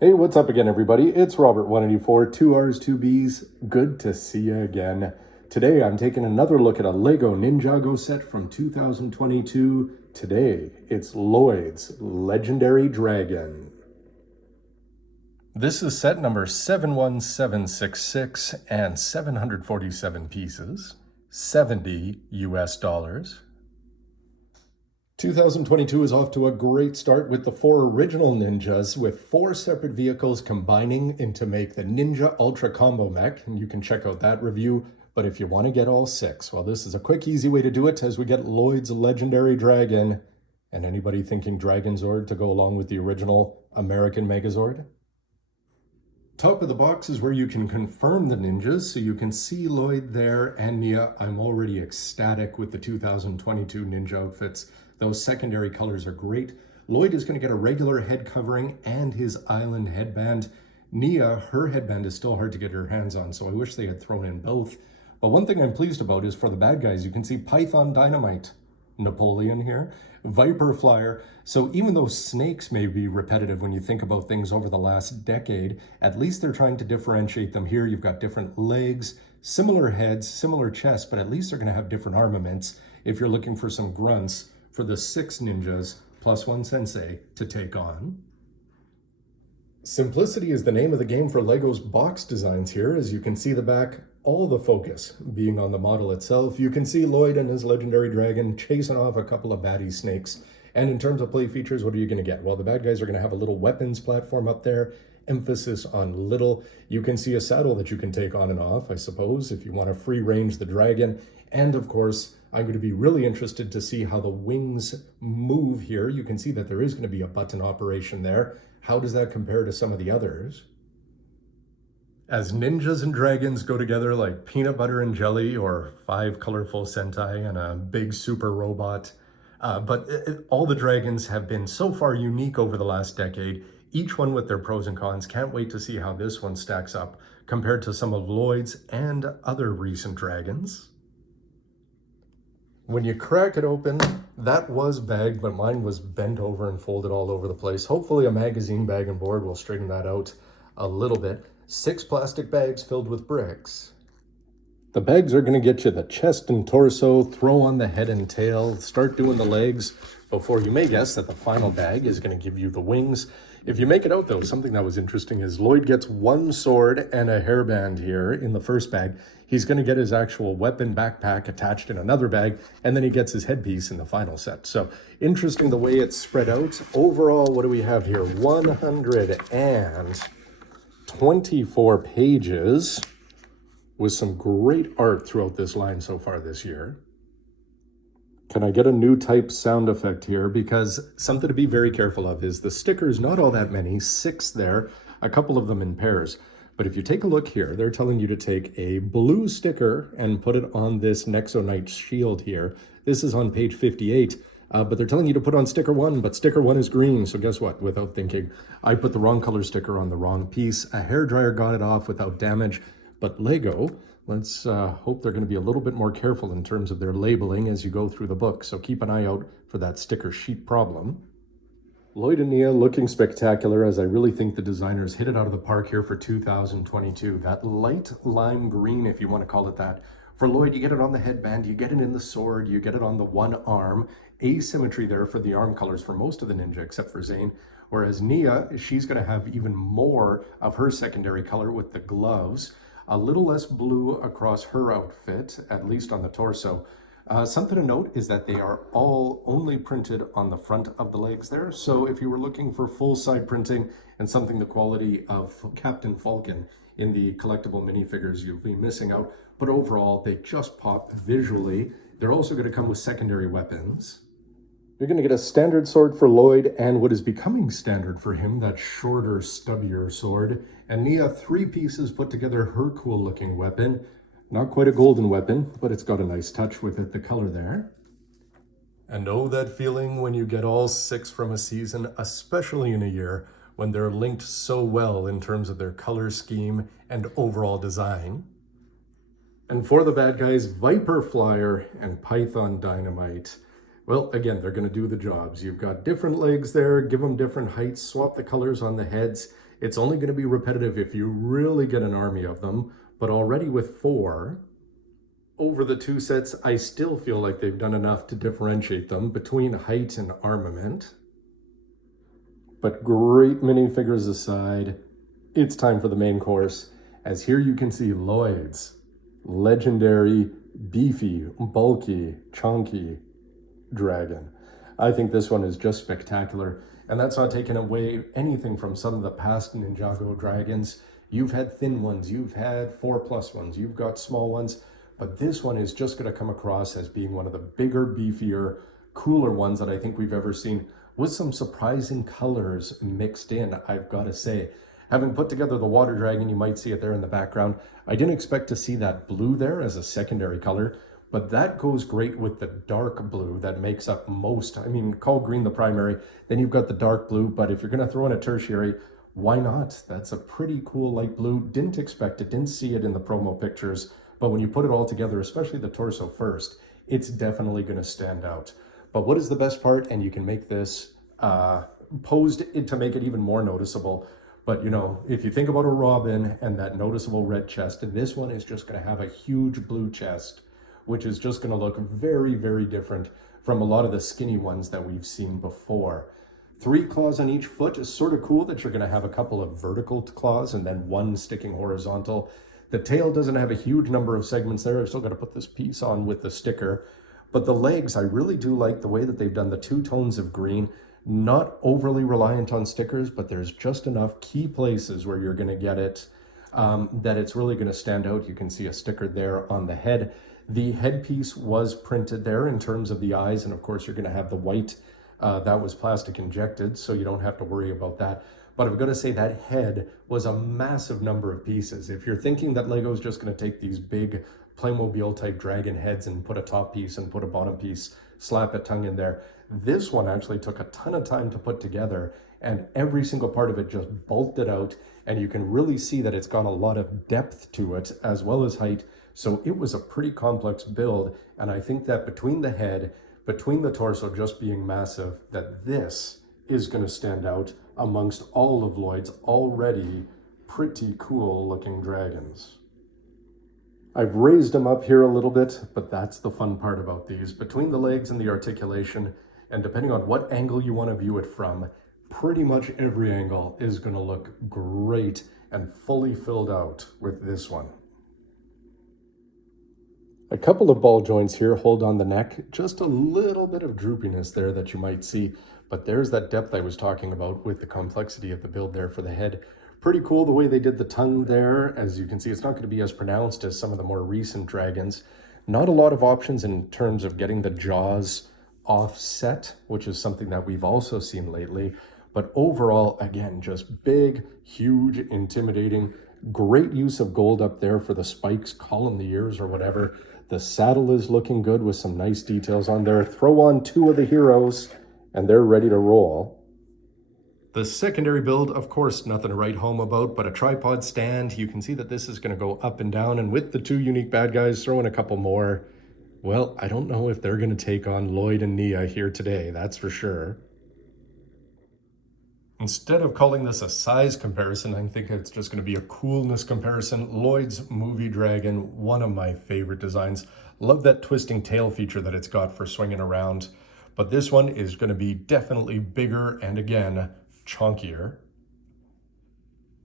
Hey, what's up again, everybody? It's Robert184, 2Rs, 2Bs. Good to see you again. Today, I'm taking another look at a Lego Ninjago set from 2022. Today, it's Lloyd's Legendary Dragon. This is set number 71766 and 747 pieces, $70 US. 2022 is off to a great start with the 4 original Ninjas, with 4 separate vehicles combining to make the Ninja Ultra Combo Mech, and you can check out that review. But if you want to get all 6, well, this is a quick, easy way to do it as we get Lloyd's Legendary Dragon. And anybody thinking Dragon Zord to go along with the original American Megazord? Top of the box is where you can confirm the ninjas, so you can see Lloyd there and Nia. I'm already ecstatic with the 2022 ninja outfits. Those secondary colors are great. Lloyd is going to get a regular head covering and his island headband. Nia, her headband is still hard to get her hands on, so I wish they had thrown in both. But one thing I'm pleased about is for the bad guys, you can see Python Dynamite, Napoleon here, Viper Flyer. So even though snakes may be repetitive when you think about things over the last decade, at least they're trying to differentiate them here. You've got different legs, similar heads, similar chests, but at least they're going to have different armaments if you're looking for some grunts for the 6 ninjas plus 1 sensei to take on. Simplicity is the name of the game for Lego's box designs here. As you can see the back, all the focus being on the model itself. You can see Lloyd and his legendary dragon chasing off a couple of baddie snakes. And in terms of play features, what are you going to get? Well, the bad guys are going to have a little weapons platform up there, emphasis on little. You can see a saddle that you can take on and off, I suppose, if you want to free range the dragon. And of course, I'm going to be really interested to see how the wings move here. You can see that there is going to be a button operation there. How does that compare to some of the others? As ninjas and dragons go together like peanut butter and jelly, or 5 colorful Sentai and a big super robot. All the dragons have been so far unique over the last decade, each one with their pros and cons. Can't wait to see how this one stacks up compared to some of Lloyd's and other recent dragons. When you crack it open, that was bagged, but mine was bent over and folded all over the place. Hopefully a magazine bag and board will straighten that out a little bit. 6 plastic bags filled with bricks. The bags are going to get you the chest and torso, throw on the head and tail, start doing the legs, before you may guess that the final bag is going to give you the wings. If you make it out though, something that was interesting is Lloyd gets 1 sword and a hairband here in the first bag. He's going to get his actual weapon backpack attached in another bag, and then he gets his headpiece in the final set. So interesting the way it's spread out. Overall, what do we have here? 124 pages with some great art throughout this line so far this year. Can I get a new type sound effect here? Because something to be very careful of is the stickers, not all that many, 6 there, a couple of them in pairs. But if you take a look here, they're telling you to take a blue sticker and put it on this Nexonite shield here. This is on page 58, but they're telling you to put on sticker 1, but sticker 1 is green. So guess what? Without thinking, I put the wrong color sticker on the wrong piece. A hairdryer got it off without damage, but Lego, let's hope they're going to be a little bit more careful in terms of their labeling as you go through the book. So keep an eye out for that sticker sheet problem. Lloyd and Nia looking spectacular, as I really think the designers hit it out of the park here for 2022. That light lime green, if you want to call it that. For Lloyd, you get it on the headband, you get it in the sword, you get it on the one arm. Asymmetry there for the arm colors for most of the ninja, except for Zane. Whereas Nia, she's going to have even more of her secondary color with the gloves. A little less blue across her outfit, at least on the torso. Something to note is that they are all only printed on the front of the legs there. So if you were looking for full side printing and something the quality of Captain Falcon in the collectible minifigures, you'll be missing out. But overall, they just pop visually. They're also going to come with secondary weapons. You're going to get a standard sword for Lloyd and what is becoming standard for him, that shorter, stubbier sword. And Nia, 3 pieces put together her cool looking weapon. Not quite a golden weapon, but it's got a nice touch with it, the color there. And oh, that feeling when you get all 6 from a season, especially in a year when they're linked so well in terms of their color scheme and overall design. And for the bad guys, Viper Flyer and Python Dynamite. Well, again, they're going to do the jobs. You've got different legs there, give them different heights, swap the colors on the heads. It's only going to be repetitive if you really get an army of them, but already with 4, over the 2 sets, I still feel like they've done enough to differentiate them between height and armament. But great minifigures aside, it's time for the main course, as here you can see Lloyd's legendary, beefy, bulky, chunky dragon. I think this one is just spectacular, and that's not taking away anything from some of the past Ninjago dragons. You've had thin ones, you've had 4+ ones, you've got small ones, but this one is just going to come across as being one of the bigger, beefier, cooler ones that I think we've ever seen, with some surprising colors mixed in, I've got to say. Having put together the water dragon, you might see it there in the background. I didn't expect to see that blue there as a secondary color, but that goes great with the dark blue that makes up most, I mean, call green the primary, then you've got the dark blue, but if you're going to throw in a tertiary, why not? That's a pretty cool light blue. Didn't expect it, didn't see it in the promo pictures, but when you put it all together, especially the torso first, it's definitely going to stand out. But what is the best part? And you can make this posed to make it even more noticeable. But you know, if you think about a Robin and that noticeable red chest, and this one is just going to have a huge blue chest, which is just going to look very, very different from a lot of the skinny ones that we've seen before. 3 claws on each foot is sort of cool that you're going to have a couple of vertical claws and then 1 sticking horizontal. The tail doesn't have a huge number of segments there. I've still got to put this piece on with the sticker. But the legs, I really do like the way that they've done the 2 tones of green. Not overly reliant on stickers, but there's just enough key places where you're going to get it that it's really going to stand out. You can see a sticker there on the head. The headpiece was printed there in terms of the eyes, and of course you're going to have the white that was plastic injected, so you don't have to worry about that. But I've got to say that head was a massive number of pieces. If you're thinking that Lego's just going to take these big Playmobil type dragon heads and put a top piece and put a bottom piece, slap a tongue in there, this one actually took a ton of time to put together, and every single part of it just bolted out, and you can really see that it's got a lot of depth to it as well as height. So it was a pretty complex build, and I think that between the head, between the torso just being massive, that this is going to stand out amongst all of Lloyd's already pretty cool looking dragons. I've raised them up here a little bit, but that's the fun part about these. Between the legs and the articulation, and depending on what angle you want to view it from, pretty much every angle is going to look great and fully filled out with this one. A couple of ball joints here hold on the neck, just a little bit of droopiness there that you might see, but there's that depth I was talking about with the complexity of the build there for the head. Pretty cool the way they did the tongue there. As you can see, it's not going to be as pronounced as some of the more recent dragons. Not a lot of options in terms of getting the jaws offset, which is something that we've also seen lately. But overall, again, just big, huge, intimidating. Great use of gold up there for the spikes, call them the ears or whatever. The saddle is looking good with some nice details on there. Throw on 2 of the heroes, and they're ready to roll. The secondary build, of course, nothing to write home about, but a tripod stand. You can see that this is going to go up and down, and with the 2 unique bad guys, throw in a couple more. Well, I don't know if they're going to take on Lloyd and Nia here today, that's for sure. Instead of calling this a size comparison, I think it's just going to be a coolness comparison. Lloyd's Movie Dragon, one of my favorite designs. Love that twisting tail feature that it's got for swinging around. But this one is going to be definitely bigger and, again, chunkier.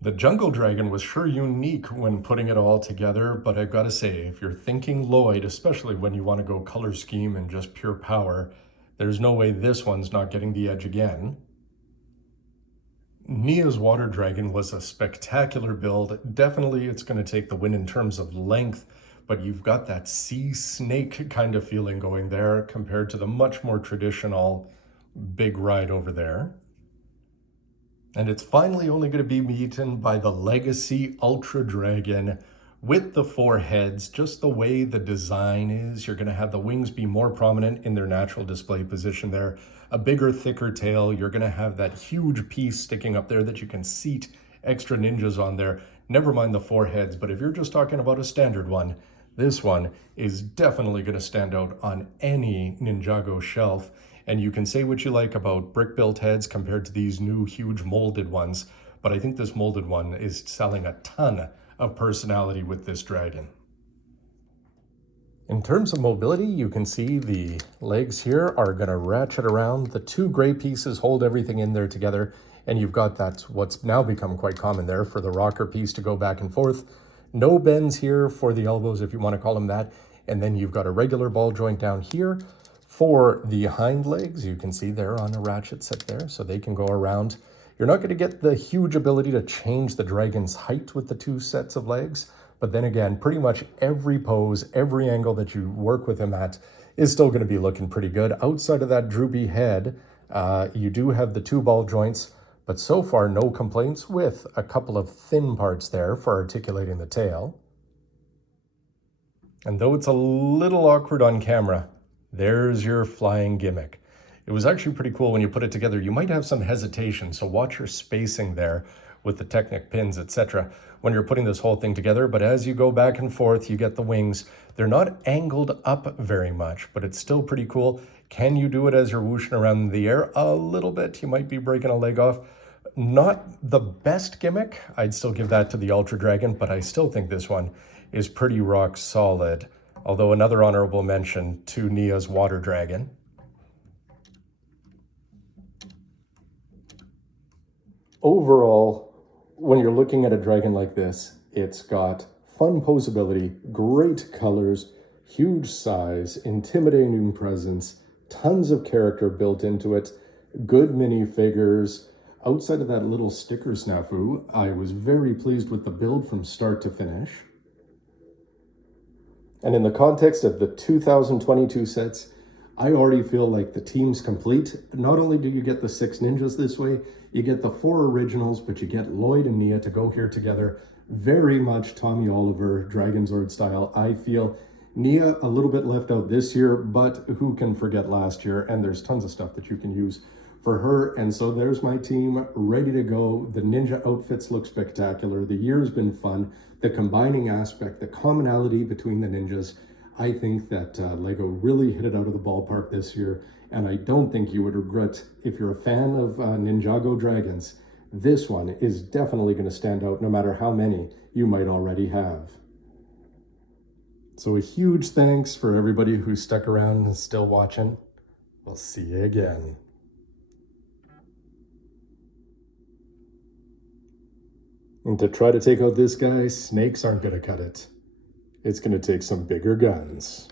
The Jungle Dragon was sure unique when putting it all together, but I've got to say, if you're thinking Lloyd, especially when you want to go color scheme and just pure power, there's no way this one's not getting the edge again. Nia's Water Dragon was a spectacular build. Definitely it's going to take the win in terms of length, but you've got that sea snake kind of feeling going there compared to the much more traditional big ride over there. And it's finally only going to be beaten by the Legacy Ultra Dragon with the 4 heads, just the way the design is. You're going to have the wings be more prominent in their natural display position there. A bigger, thicker tail. You're going to have that huge piece sticking up there that you can seat extra ninjas on there. Never mind the 4 heads, but if you're just talking about a standard one, This one is definitely going to stand out on any Ninjago shelf. And you can say what you like about brick-built heads compared to these new huge molded ones, but I think this molded one is selling a ton of personality with this dragon. In terms of mobility, you can see the legs here are going to ratchet around. The two gray pieces hold everything in there together, and you've got that, what's now become quite common there, for the rocker piece to go back and forth. No bends here for the elbows, if you want to call them that. And then you've got a regular ball joint down here. For the hind legs, you can see they're on a ratchet set there, so they can go around. You're not going to get the huge ability to change the dragon's height with the two sets of legs, but then again, pretty much every pose, every angle that you work with him at is still going to be looking pretty good. Outside of that droopy head, you do have the two ball joints, but so far no complaints, with a couple of thin parts there for articulating the tail. And though it's a little awkward on camera, there's your flying gimmick. It was actually pretty cool when you put it together. You might have some hesitation, so watch your spacing there with the Technic pins, etc., when you're putting this whole thing together. But as you go back and forth, you get the wings. They're not angled up very much, but it's still pretty cool. Can you do it as you're whooshing around the air? A little bit. You might be breaking a leg off. Not the best gimmick. I'd still give that to the Ultra Dragon, but I still think this one is pretty rock solid. Although another honorable mention to Nia's Water Dragon. Overall, when you're looking at a dragon like this, it's got fun posability, great colors, huge size, intimidating presence, tons of character built into it, good minifigures. Outside of that little sticker snafu, I was very pleased with the build from start to finish. And in the context of the 2022 sets, I already feel like the team's complete. Not only do you get the 6 ninjas this way, you get the 4 originals, but you get Lloyd and Nia to go here together. Very much Tommy Oliver, Dragonzord style. I feel Nia a little bit left out this year, but who can forget last year? And there's tons of stuff that you can use for her. And so there's my team ready to go. The ninja outfits look spectacular. The year's been fun. The combining aspect, the commonality between the ninjas, I think that Lego really hit it out of the ballpark this year, and I don't think you would regret. If you're a fan of Ninjago dragons, this one is definitely going to stand out no matter how many you might already have. So a huge thanks for everybody who stuck around and is still watching. We'll see you again. And to try to take out this guy, snakes aren't going to cut it. It's going to take some bigger guns.